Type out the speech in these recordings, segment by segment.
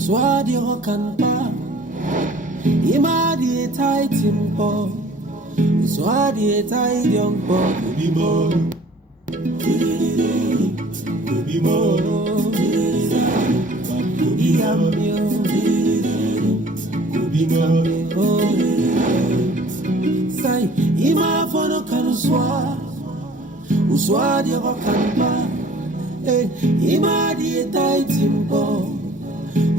Swadi hokanpa, imadi etai timpo, swadi etai diompo, kubimo, iyamyo, kubimo, say ima fono kanuswa, swadi hokanpa, imadi etai timpo.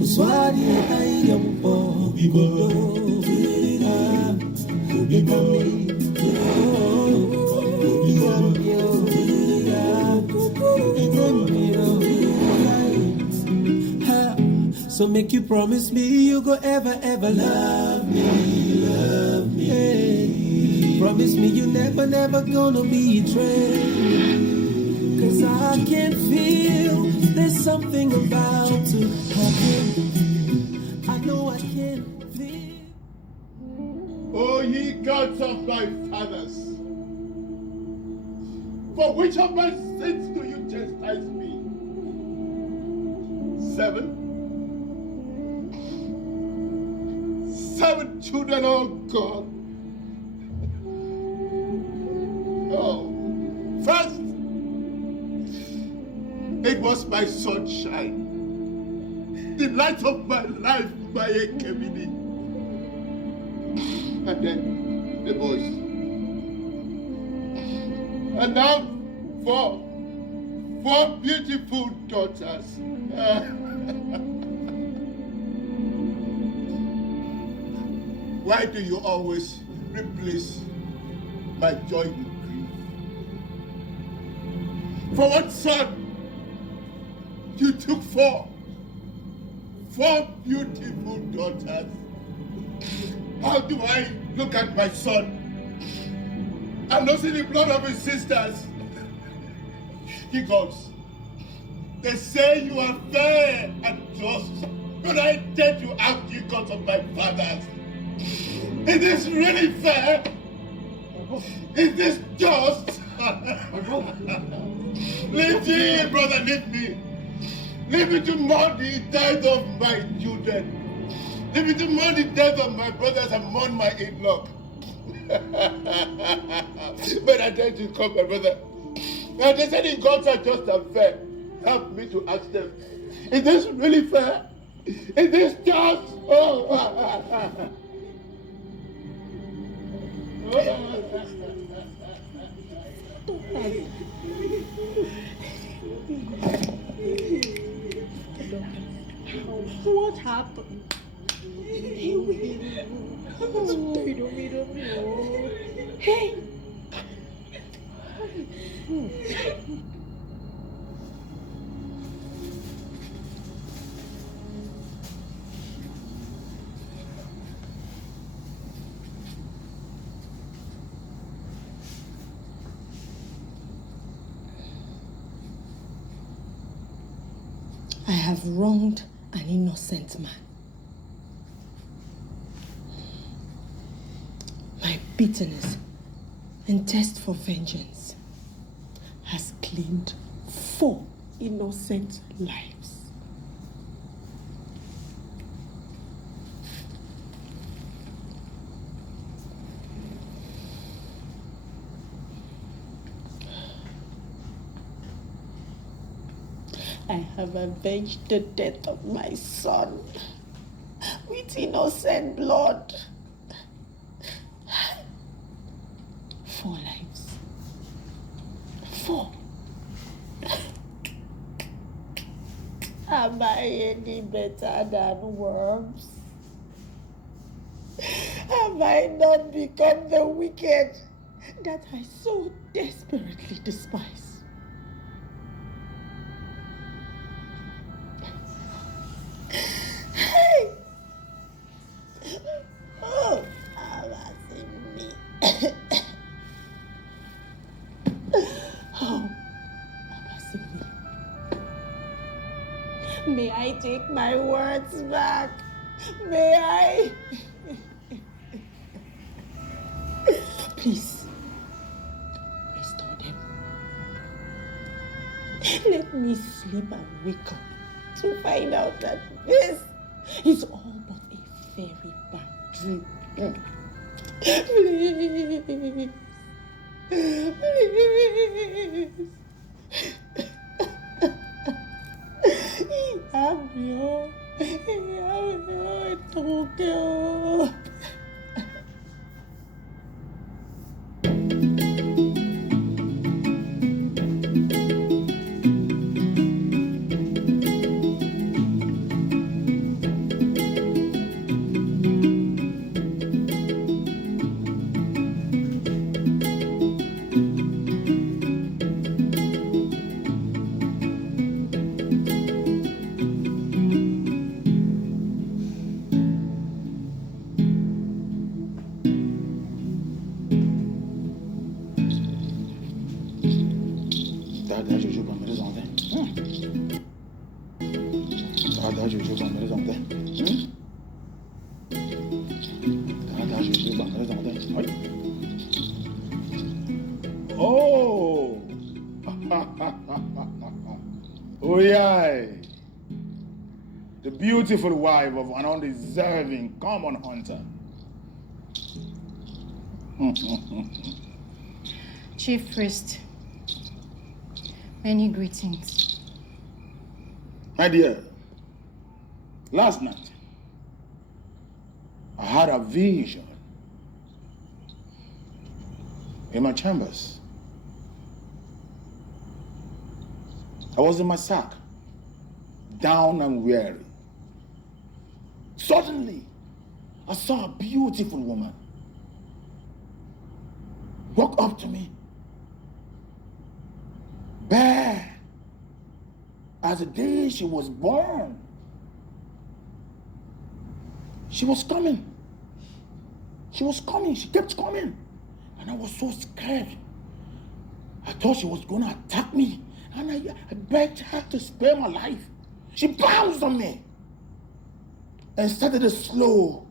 Swadi ayampo bibo so make you promise me you go ever love me, hey. Promise me you never gonna betray, 'cause I can feel there's something about to happen. I know I can feel. O ye gods of my fathers, for which of my sins do you chastise me? 7 children, oh God. Oh, first, it was my sunshine, the light of my life, my Emodi. And then the boys. And now four beautiful daughters. Why do you always replace my joy with grief? For what son? You took four beautiful daughters. How do I look at my son and not see the blood of his sisters? He goes, they say you are fair and just, but I dare to ask you gods of my fathers. Is this really fair? Is this just? Leave me, brother, leave me. Leave me to mourn the death of my children. Leave me to mourn the death of my brothers and mourn my in-law. But I tell you, come, my brother. Now they say the gods are just unfair. Help me to ask them, is this really fair? Is this just? What happened? Hey! I have wronged an innocent man. My bitterness and thirst for vengeance has claimed 4 innocent lives. I have avenged the death of my son with innocent blood. 4 lives. 4. Am I any better than worms? Have I not become the wicked that I so desperately despise? Oh, avance me. May I take my words back? May I? Please, restore them. Let me sleep and wake up to find out that this is all but a very bad dream. Please. Please. Abio, it's okay. Oh! Oh, yeah. The beautiful wife of an undeserving common hunter. Chief Priest, many greetings. My dear, last night, I had a vision in my chambers. I was in my sack, down and weary. Suddenly, I saw a beautiful woman walk up to me, bare as the day she was born. She was coming. She was coming. She kept coming. And I was so scared. I thought she was going to attack me. And I begged her to spare my life. She bounced on me and started a slow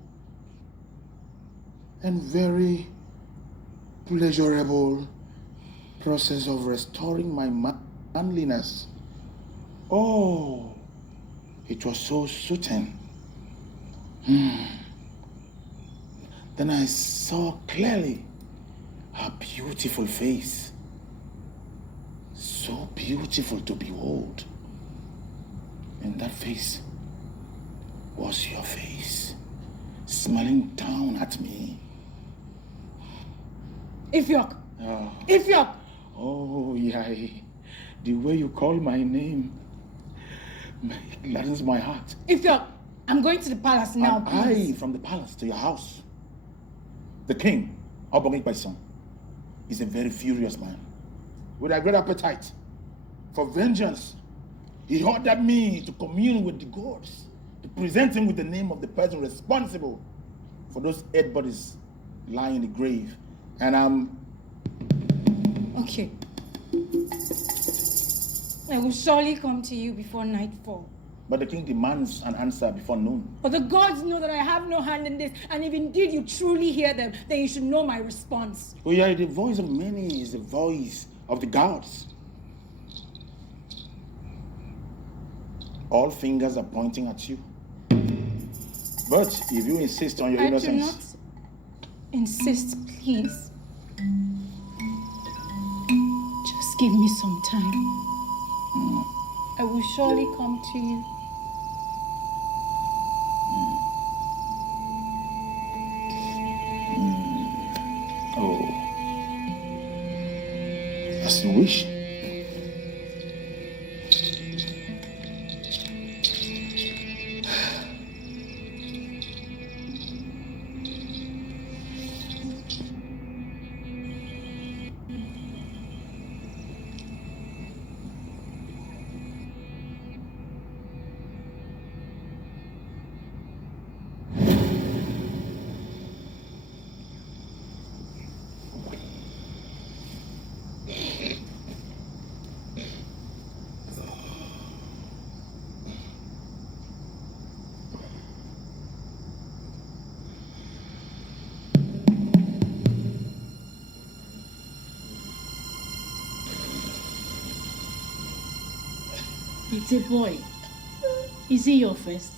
and very pleasurable process of restoring my manliness. Oh, it was so soothing. Then I saw clearly her beautiful face. So beautiful to behold. And that face was your face, smiling down at me. Ufot! Oh. Ufot! Oh, yeah. The way you call my name gladdens my heart. Ufot! I'm going to the palace now, And please. I, from the palace to your house. The king, my son, is a very furious man with a great appetite for vengeance. He ordered me to commune with the gods, to present him with the name of the person responsible for those dead bodies lying in the grave. And Okay. I will surely come to you before nightfall. But the king demands an answer before noon. But the gods know that I have no hand in this, and if indeed you truly hear them, then you should know my response. Oh yeah, the voice of many is the voice of the gods. All fingers are pointing at you. But if you insist on your innocence... I do not insist, please. Just give me some time. I will surely come to you. Oh. As you wish. It's a boy. Is he your first?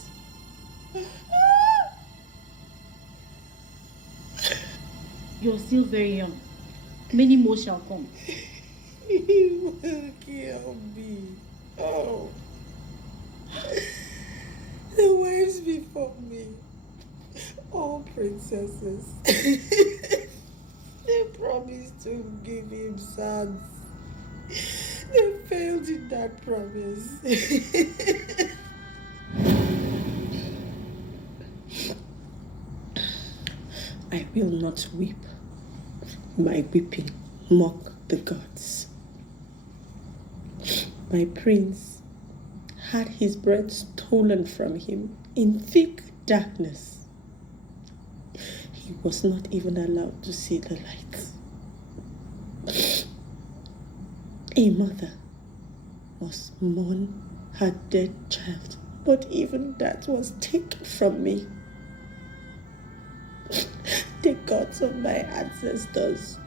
You're still very young. Many more shall come. He will kill me. Oh. The wives before me, all princesses, they promised to give him sons. They failed in that promise. I will not weep. My weeping mock the gods. My prince had his breath stolen from him in thick darkness. He was not even allowed to see the light. A mother must mourn her dead child, but even that was taken from me. The gods of my ancestors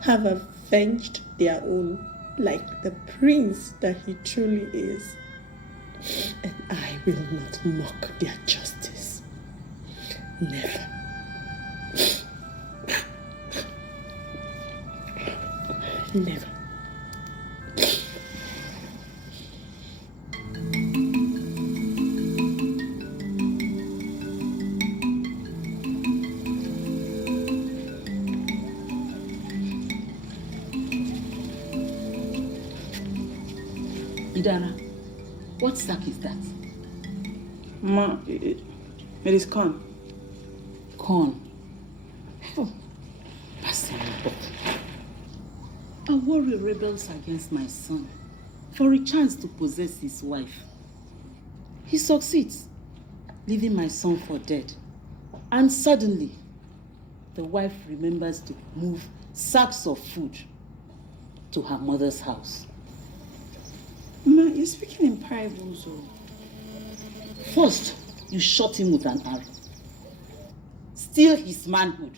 have avenged their own, like the prince that he truly is. And I will not mock their justice. Never. Never. Idara, what sack is that? Ma, it is corn. Corn. Oh, a warrior rebels against my son for a chance to possess his wife. He succeeds, leaving my son for dead. And suddenly, the wife remembers to move sacks of food to her mother's house. Ma, you're speaking in parables. First, you shot him with an arrow. Steal his manhood.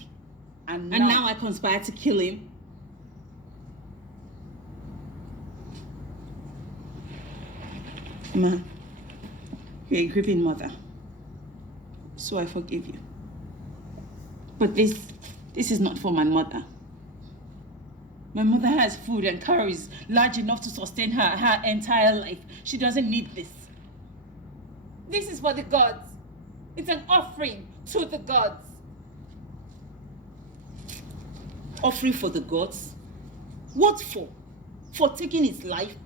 And now I conspire to kill him. Ma, you're a grieving mother. So I forgive you. But this is not for my mother. My mother has food and calories large enough to sustain her entire life. She doesn't need this. This is for the gods. It's an offering to the gods. Offering for the gods? What for? For taking his life?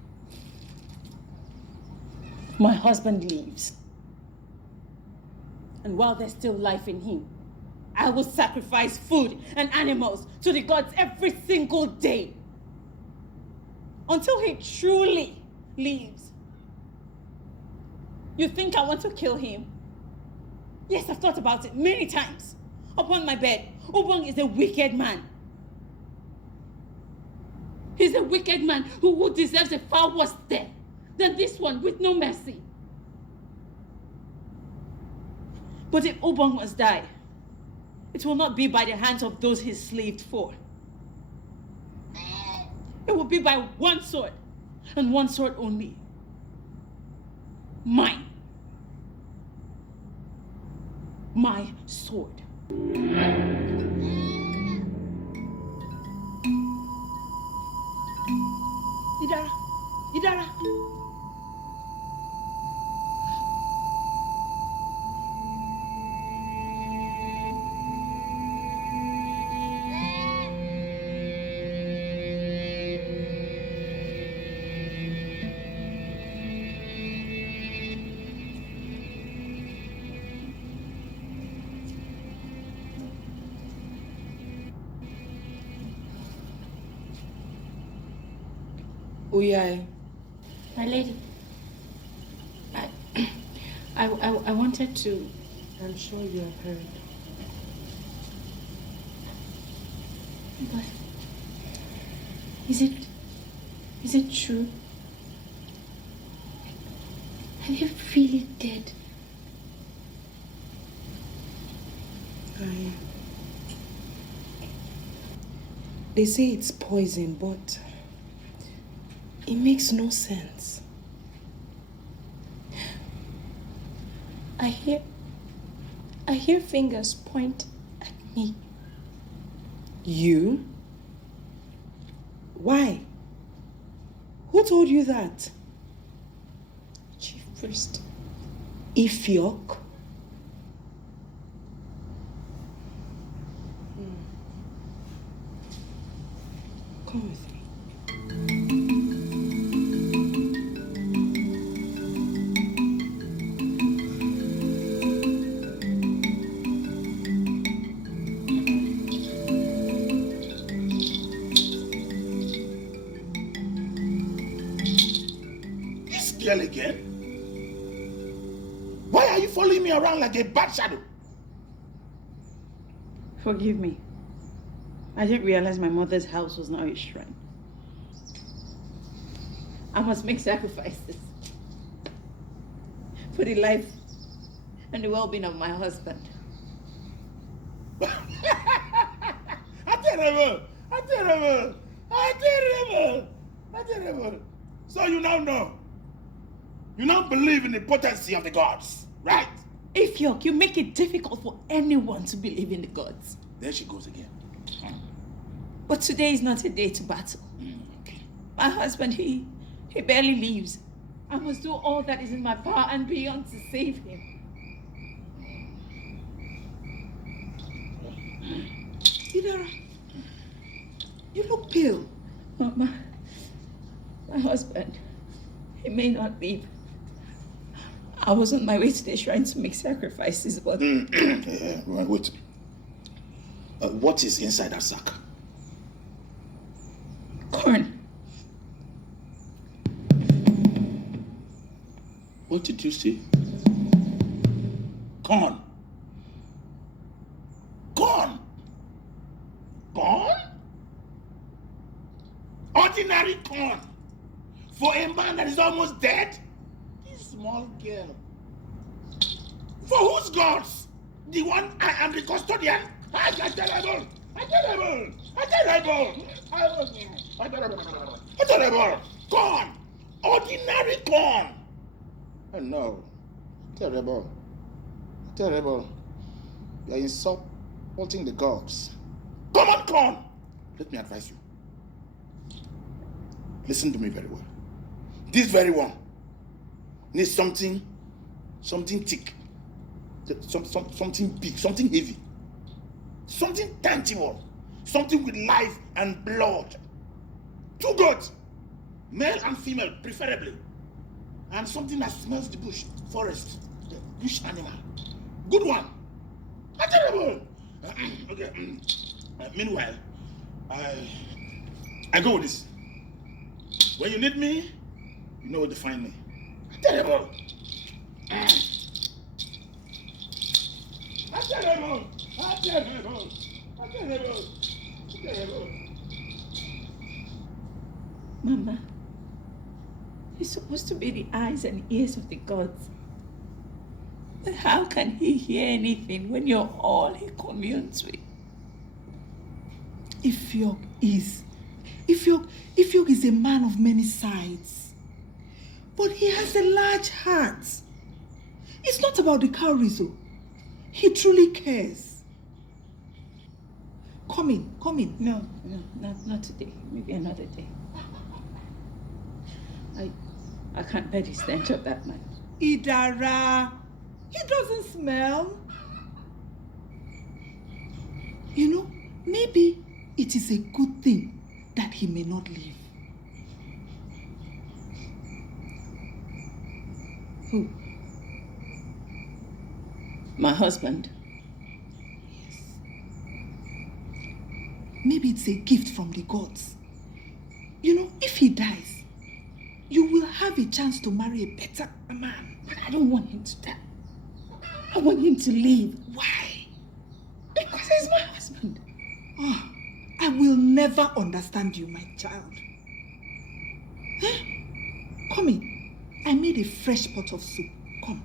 My husband lives. And while there's still life in him, I will sacrifice food and animals to the gods every single day. Until he truly leaves. You think I want to kill him? Yes, I've thought about it many times. Upon my bed, Ubong is a wicked man. He's a wicked man who deserves a far worse death than this one with no mercy. But if Ubong must die, it will not be by the hands of those he slaved for. It will be by one sword, and one sword only. Mine. My sword. Idara! Uyai. My lady, I wanted to... I'm sure you have heard. But is it true? Are they really dead? They say it's poison, but it makes no sense. I hear fingers point at me. You? Why? Who told you that? Chief Priest. Ufot? Come with me. This girl again? Why are you following me around like a bad shadow? Forgive me. I didn't realize my mother's house was now a shrine. I must make sacrifices for the life and the well-being of my husband. Terrible. So you now know. You now believe in the potency of the gods, right? Ufot, you make it difficult for anyone to believe in the gods. There she goes again. But today is not a day to battle. Okay. My husband, he barely leaves. I must do all that is in my power and beyond to save him. Idara, you look pale. Mama, my husband, he may not leave. I was on my way to the shrine to make sacrifices, but... Wait. What is inside that sack? Corn. What did you say? Corn. Corn? Corn? Ordinary corn? For a man that is almost dead? This small girl. For whose gods? The one I am the custodian? I terrible! Corn! Ordinary corn! Oh no. Terrible. You are insulting the gods. Common corn! Let me advise you. Listen to me very well. This very one needs something thick, something big, something heavy, something tangible, something with life and blood. 2 goats, male and female preferably, and something that smells the bush, forest, the bush animal. Good one. Terrible. Okay. Meanwhile, I go with this. When you need me, you know where to find me. Terrible. Terrible. Mama, he's supposed to be the eyes and ears of the gods. But how can he hear anything when you're all he communes with? Ufot is a man of many sides. But he has a large heart. It's not about the cowries, oh. He truly cares. Come in. No, not today. Maybe another day. I can't bear the stench of that man. Idara, he doesn't smell. You know, maybe it is a good thing that he may not leave. Who? My husband. Yes. Maybe it's a gift from the gods. You know, if he dies, you will have a chance to marry a better man. But I don't want him to die. I want him to live. Why? Because he's my husband. Oh, I will never understand you, my child. Come in. I made a fresh pot of soup. Come.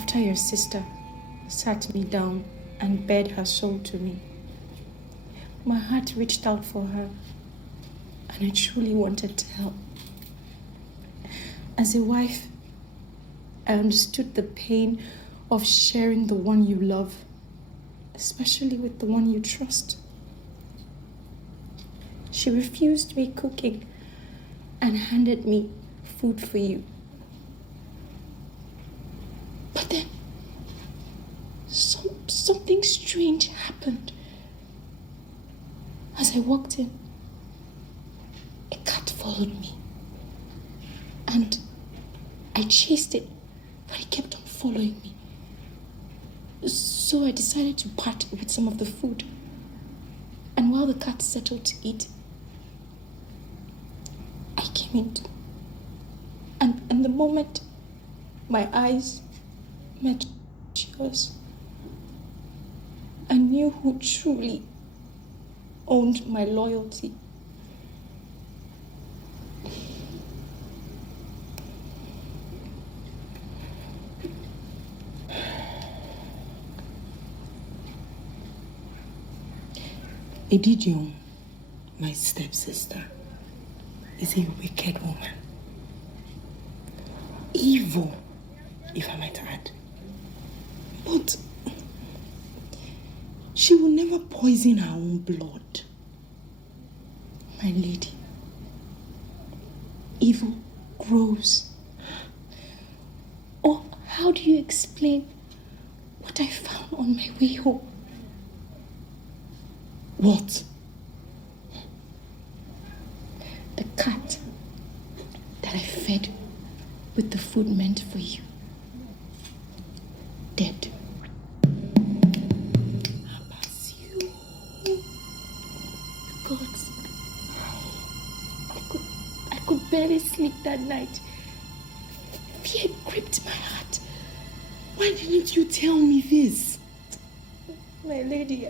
After your sister sat me down and bared her soul to me, my heart reached out for her, and I truly wanted to help. As a wife, I understood the pain of sharing the one you love, especially with the one you trust. She refused me cooking and handed me food for you. But then, something strange happened. As I walked in, a cat followed me. And I chased it, but it kept on following me. So I decided to part with some of the food. And while the cat settled to eat, I came in. And the moment my eyes met yours, I knew who truly owned my loyalty. Edidion, my stepsister, is a wicked woman. Evil, if I might add. But she will never poison her own blood. My lady, evil grows. Or how do you explain what I found on my way home? What? The cat that I fed with the food meant for you. Dead. Abasio. Gods, I could barely sleep that night. Fear gripped my heart. Why didn't you tell me this? My lady,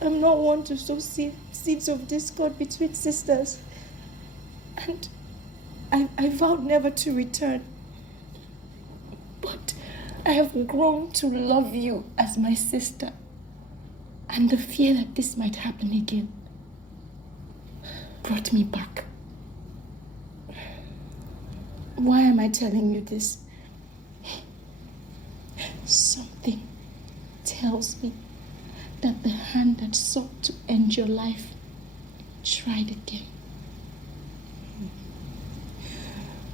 I'm not one to sow seeds of discord between sisters. And I vowed never to return. But I have grown to love you as my sister. And the fear that this might happen again brought me back. Why am I telling you this? Something tells me that the hand that sought to end your life tried again.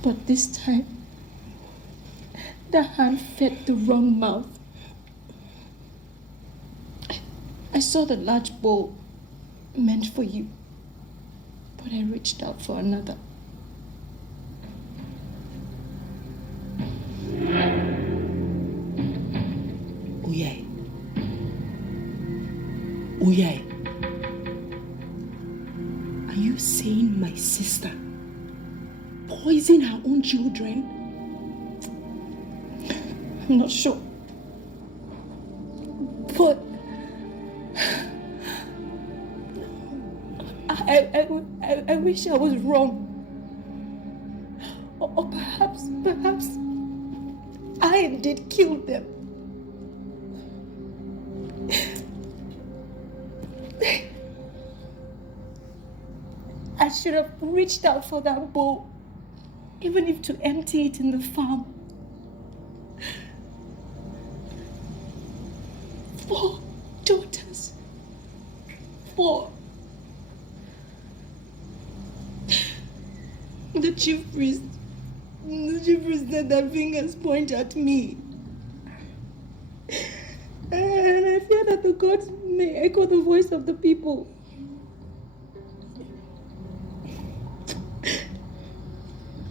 But this time, the hand fed the wrong mouth. I saw the large bowl meant for you, but I reached out for another. Uyai. Uyai. Are you saying my sister poisoned her own children? I'm not sure. But I wish I was wrong. Or perhaps I indeed killed them. I should have reached out for that bowl, even if to empty it in the farm. 4 daughters. 4. The chief priest said that fingers point at me. And I fear that the gods may echo the voice of the people.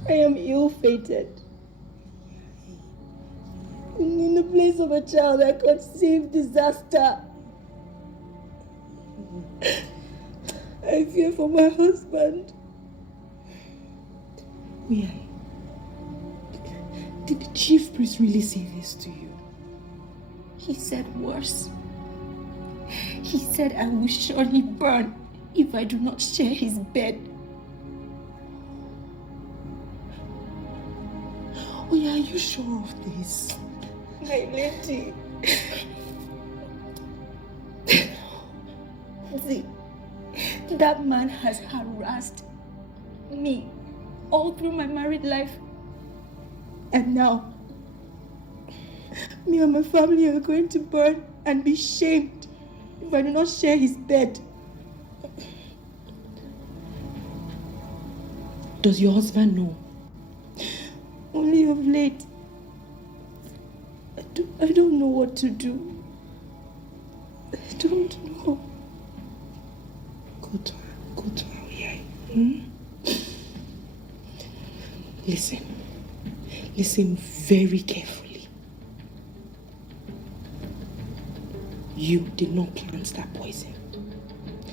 I am ill-fated. In the place of a child, I conceive disaster. I fear for my husband. Uyai. Did the chief priest really say this to you? He said worse. He said I will surely burn if I do not share his bed. Uyai, are you sure of this? My lady. See, that man has harassed me all through my married life. And now, me and my family are going to burn and be shamed if I do not share his bed. Does your husband know? Only of late. I don't know what to do. I don't know. Go to our Listen very carefully. You did not plant that poison,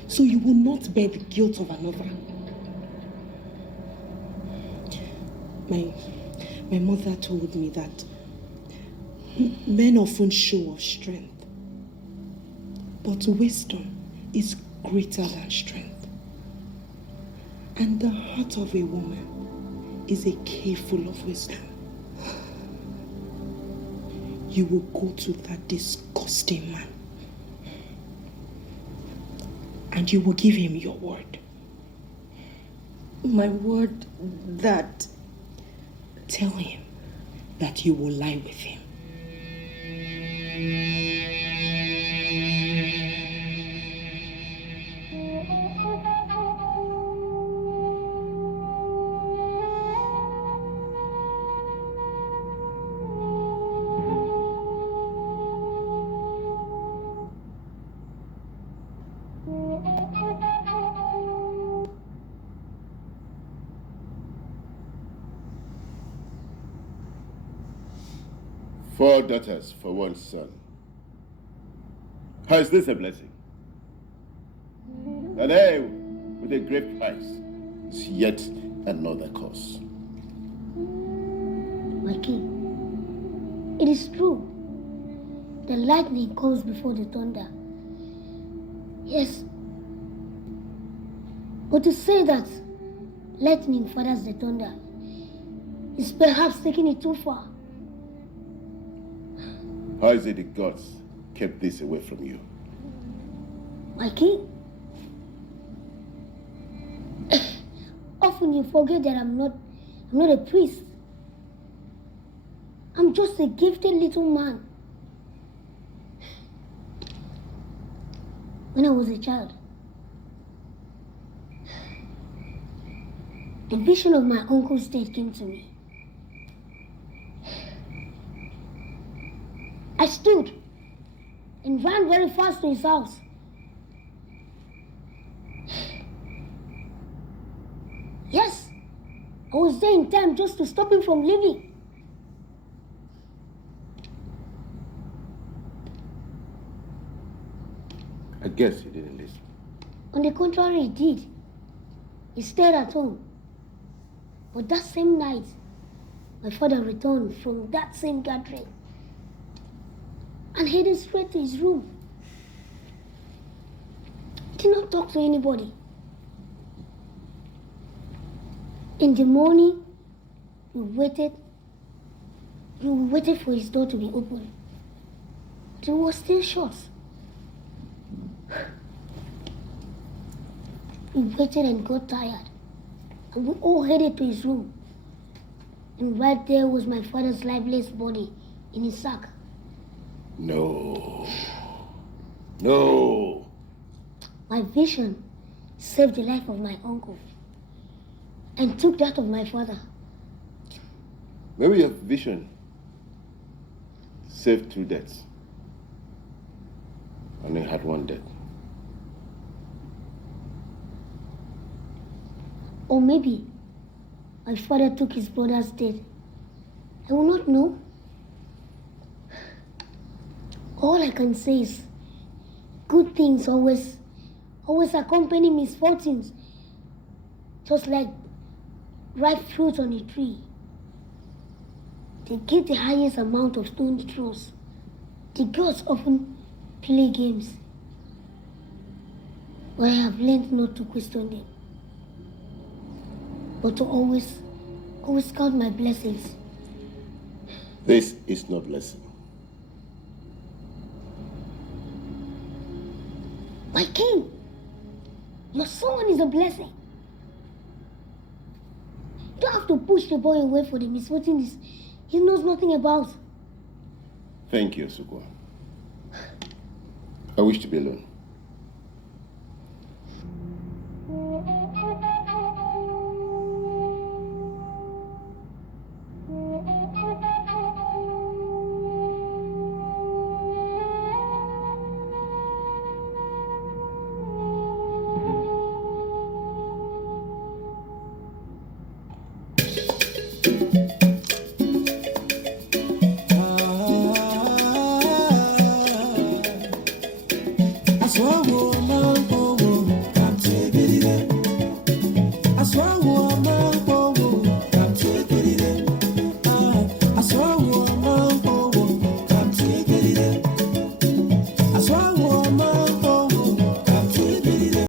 so you will not bear the guilt of another. My mother told me that men often show off strength, but wisdom is greater than strength. And the heart of a woman is a cave full of wisdom. You will go to that disgusting man and you will give him your word. My word that... Tell him that you will lie with him. Four daughters for one son. How is this a blessing? And I, with a great price, is yet another curse. My king, it is true. The lightning comes before the thunder. Yes. But to say that lightning fathers the thunder is perhaps taking it too far. How is it the gods kept this away from you? My king, often you forget that I'm not a priest. I'm just a gifted little man. When I was a child, the vision of my uncle's death came to me. I stood and ran very fast to his house. Yes, I was there in time just to stop him from leaving. I guess you didn't listen. On the contrary, he did. He stayed at home. But that same night, my father returned from that same gathering and headed straight to his room. He did not talk to anybody. In the morning, we waited for his door to be opened. But it was still shut. We waited and got tired, and we all headed to his room. And right there was my father's lifeless body in his sack. No. My vision saved the life of my uncle and took that of my father. Maybe your vision saved 2 deaths. And they had 1 death. Or maybe my father took his brother's death. I will not know. All I can say is good things always accompany misfortunes, just like ripe fruit on a tree. They get the highest amount of stone throws. The gods often play games, but I have learned not to question them, but to always count my blessings. This is no blessing. My king, your son is a blessing. You don't have to push the boy away for the misfortunes he knows nothing about. Thank you, Sukwa. I wish to be alone.